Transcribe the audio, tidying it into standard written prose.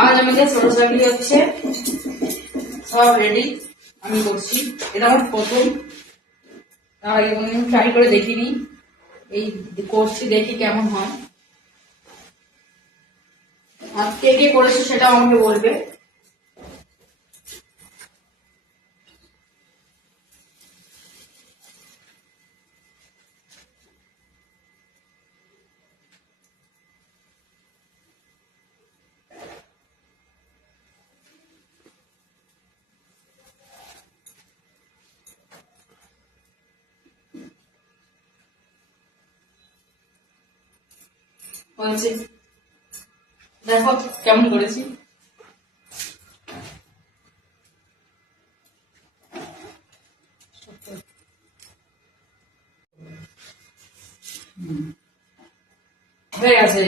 আজ আমাদের ছোট চাকরি হচ্ছে, সব রেডি আমি করছি। এটা আমার প্রথম, তার আগে কোনোদিন ট্রাই করে দেখিনি। এই করছি, দেখি কেমন হয়। আর কে কে করেছে সেটাও আমাকে বলবে। বলছি, দেখো কেমন করেছি। হয়ে গেছে।